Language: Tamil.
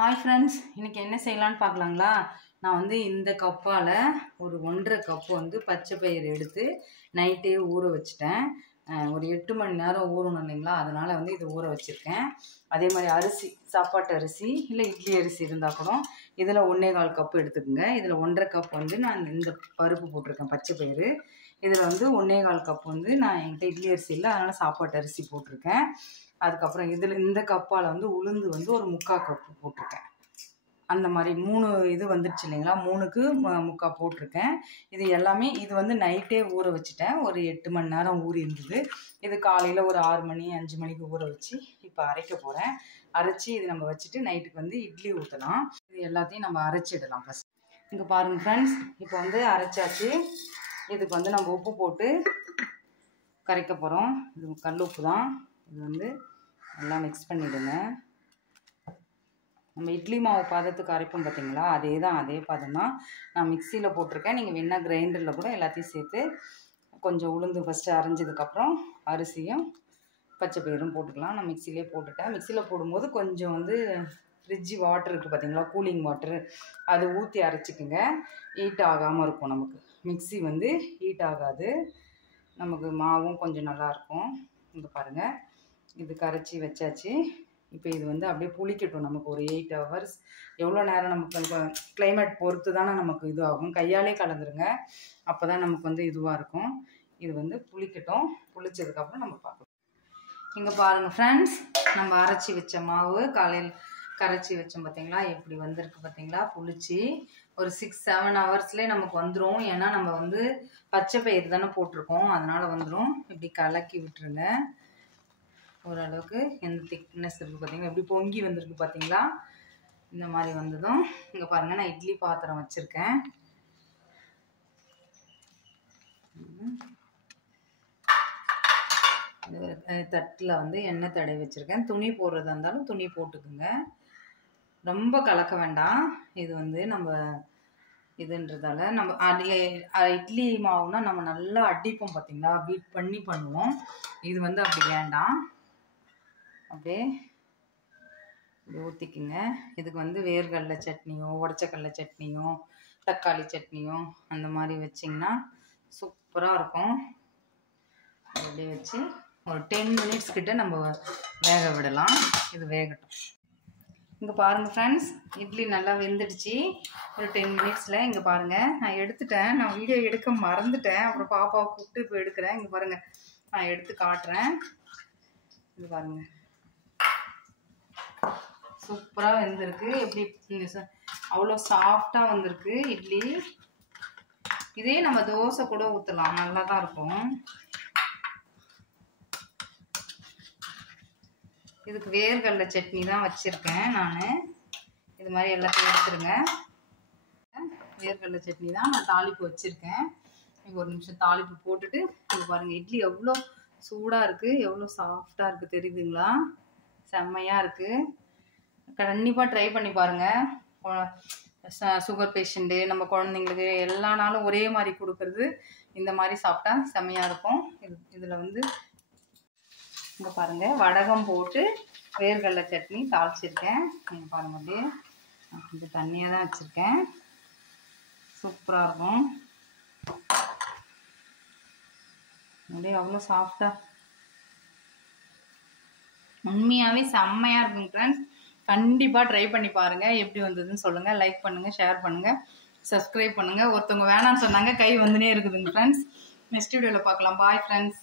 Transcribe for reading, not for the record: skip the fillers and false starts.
ஹாய் ஃப்ரெண்ட்ஸ், இன்றைக்கி என்ன செய்யலான்னு பார்க்கலாங்களா? நான் வந்து இந்த கப்பால் ஒரு 1.5 கப்பு வந்து பச்சை பயிறு எடுத்து நைட்டே ஊற வச்சுட்டேன். ஒரு 8 மணி நேரம் ஊறணும் இல்லைங்களா, அதனால் வந்து இதை ஊற வச்சுருக்கேன். அதே மாதிரி அரிசி, சாப்பாட்டு அரிசி இல்லை இட்லி அரிசி இருந்தால் கூட இதில் 1.25 கப்பு எடுத்துக்கோங்க. இதில் 1.5 கப் வந்து நான் இந்த பருப்பு போட்டிருக்கேன், பச்சை பயிறு. இதில் வந்து 1.25 கப் வந்து நான் என்கிட்ட இட்லி அரிசி இல்லை, அதனால் சாப்பாட்டு அரிசி போட்டிருக்கேன். அதுக்கப்புறம் இதில் இந்த கப்பால் வந்து உளுந்து வந்து ஒரு 3/4 கப்பு போட்டிருக்கேன். அந்த மாதிரி 3 இது வந்துடுச்சு இல்லைங்களா, 3க்கு 3/4 போட்டிருக்கேன். இது எல்லாமே இது வந்து நைட்டே ஊற வச்சுட்டேன். ஒரு 8 மணி நேரம் ஊறி இருந்தது. இது காலையில் ஒரு 6 மணி 5 மணிக்கு ஊற வச்சு இப்போ அரைக்க போகிறேன். அரைச்சி இது நம்ம வச்சுட்டு நைட்டுக்கு வந்து இட்லி ஊற்றலாம். இது எல்லாத்தையும் நம்ம அரைச்சிடலாம் ஃபஸ்ட். இங்கே பாருங்கள் ஃப்ரெண்ட்ஸ், இப்போ வந்து அரைச்சாச்சு. இதுக்கு வந்து நம்ம உப்பு போட்டு கரைக்க போகிறோம். இது கல் உப்பு தான். இது வந்து எல்லாம் மிக்ஸ் பண்ணிவிடுங்க. நம்ம இட்லி மாவு பதத்துக்கு அரைப்போம் பார்த்தீங்களா, அதே பதம் தான். நான் மிக்சியில் போட்டிருக்கேன். நீங்கள் வேணா கிரைண்டரில் கூட எல்லாத்தையும் சேர்த்து கொஞ்சம் உளுந்து ஃபஸ்ட்டு அரைஞ்சதுக்கப்புறம் அரிசியும் பச்சை பயிரும் போட்டுக்கலாம். நான் மிக்சிலே போட்டுட்டேன். மிக்சியில் போடும்போது கொஞ்சம் வந்து ஃப்ரிட்ஜ் வாட்டர் இருக்குது பார்த்தீங்களா, கூலிங் வாட்டரு, அது ஊற்றி அரைச்சிக்குங்க. ஹீட் ஆகாமல் இருக்கும். நமக்கு மிக்சி வந்து ஹீட் ஆகாது. நமக்கு மாவும் கொஞ்சம் நல்லாயிருக்கும். இங்கே பாருங்கள், இது கரைச்சி வச்சாச்சு. இப்போ இது வந்து அப்படியே புளிக்கட்டும். நமக்கு ஒரு 8 ஹவர்ஸ், எவ்வளோ நேரம் நமக்கு கிளைமேட் பொறுத்து தானே நமக்கு இது ஆகும். கையாலே கலந்துருங்க, அப்போ தான் நமக்கு வந்து இதுவாக இருக்கும். இது வந்து புளிக்கட்டும். புளிச்சதுக்கப்புறம் நம்ம பார்க்கலாம். இங்கே பாருங்கள் ஃப்ரெண்ட்ஸ், நம்ம அரைச்சி வச்ச மாவு காலையில் கரைச்சி வச்சோம் பார்த்தீங்களா, எப்படி வந்திருக்கு பார்த்தீங்களா. புளிச்சு ஒரு 6-7 ஹவர்ஸ்லேயே நமக்கு வந்துடும். ஏன்னா நம்ம வந்து பச்சை பயிறு தானே போட்டிருக்கோம், அதனால் வந்துடும். இப்படி கலக்கி விட்டுருங்க. ஓரளவுக்கு எந்த திக்னஸ் இருக்குது பார்த்தீங்களா, எப்படி பொங்கி வந்திருக்கு பார்த்தீங்களா. இந்த மாதிரி வந்ததும் இங்கே பாருங்கள், நான் இட்லி பாத்திரம் வச்சுருக்கேன். தட்டில் வந்து எண்ணெய் தடவி வச்சுருக்கேன். துணி போடுறதா இருந்தாலும் துணி போட்டுக்குங்க. ரொம்ப கலக்க வேண்டாம். இது வந்து நம்ம இதுன்றதால நம்ம இட்லி மாவுனா நம்ம நல்லா அடிப்போம் பார்த்தீங்களா, பீட் பண்ணி பண்ணுவோம். இது வந்து அப்படி வேண்டாம். அப்படியே ஊற்றிக்குங்க. இதுக்கு வந்து வேர்க்கடலை சட்னியோ உடச்சக்கடலை சட்னியோ தக்காளி சட்னியோ அந்த மாதிரி வச்சிங்கன்னா சூப்பராக இருக்கும். அப்படியே வச்சு ஒரு 10 மினிட்ஸ் கிட்ட நம்ம வேக விடலாம். இது வேகட்டும். இங்கே பாருங்கள் ஃப்ரெண்ட்ஸ், இட்லி நல்லா வெந்துடுச்சு. ஒரு 10 மினிட்ஸில் இங்கே பாருங்கள், நான் எடுத்துட்டேன். நான் வீடியோ எடுக்க மறந்துட்டேன். அப்புறம் பாப்பாவை கூப்பிட்டு இப்போ எடுக்கிறேன். இங்கே பாருங்கள், நான் எடுத்து காட்டுறேன். இது பாருங்கள், சூப்பராக வெந்திருக்கு. எப்படி அவ்வளோ சாஃப்டாக வந்திருக்கு இட்லி. இதே நம்ம தோசை கூட ஊற்றலாம், நல்லா தான் இருக்கும். இதுக்கு வேர்க்கடலை சட்னி தான் வச்சுருக்கேன் நான். இது மாதிரி எல்லாத்தையும் எடுத்துருங்க. வேர்க்கடலை சட்னி தான் நான் தாளிப்பு வச்சுருக்கேன். ஒரு நிமிஷம் தாளிப்பு போட்டுட்டு இது பாருங்கள், இட்லி எவ்வளோ சூடாக இருக்குது, எவ்வளோ சாஃப்டாக இருக்குது தெரியுதுங்களா, செம்மையாக இருக்குது. கண்டிப்பாக ட்ரை பண்ணி பாருங்கள். சுகர் பேஷண்ட்டு, நம்ம குழந்தைங்களுக்கு எல்லா நாளும் ஒரே மாதிரி கொடுக்குறது இந்த மாதிரி சாப்பிட்டா செம்மையாக இருக்கும். இதில் வந்து இங்கே பாருங்கள், வடகம் போட்டு வேர்க்கடலை சட்னி தாளிச்சிருக்கேன். நீங்கள் பாருங்கள், அப்படியே கொஞ்சம் தண்ணியாக தான் வச்சுருக்கேன். சூப்பராக இருக்கும். அப்படியே அவ்வளோ சாஃப்டாக, உண்மையாகவே செம்மையாக இருக்குங்க ஃப்ரெண்ட்ஸ். கண்டிப்பாக ட்ரை பண்ணி பாருங்கள். எப்படி வந்ததுன்னு சொல்லுங்கள். லைக் பண்ணுங்கள், ஷேர் பண்ணுங்கள், சப்ஸ்கிரைப் பண்ணுங்கள். ஒருத்தவங்க வேணான்னு சொன்னாங்க, கை வந்துனே இருக்குதுங்க ஃப்ரெண்ட்ஸ். நெக்ஸ்ட் வீடியோவில் பார்க்கலாம். Bye friends.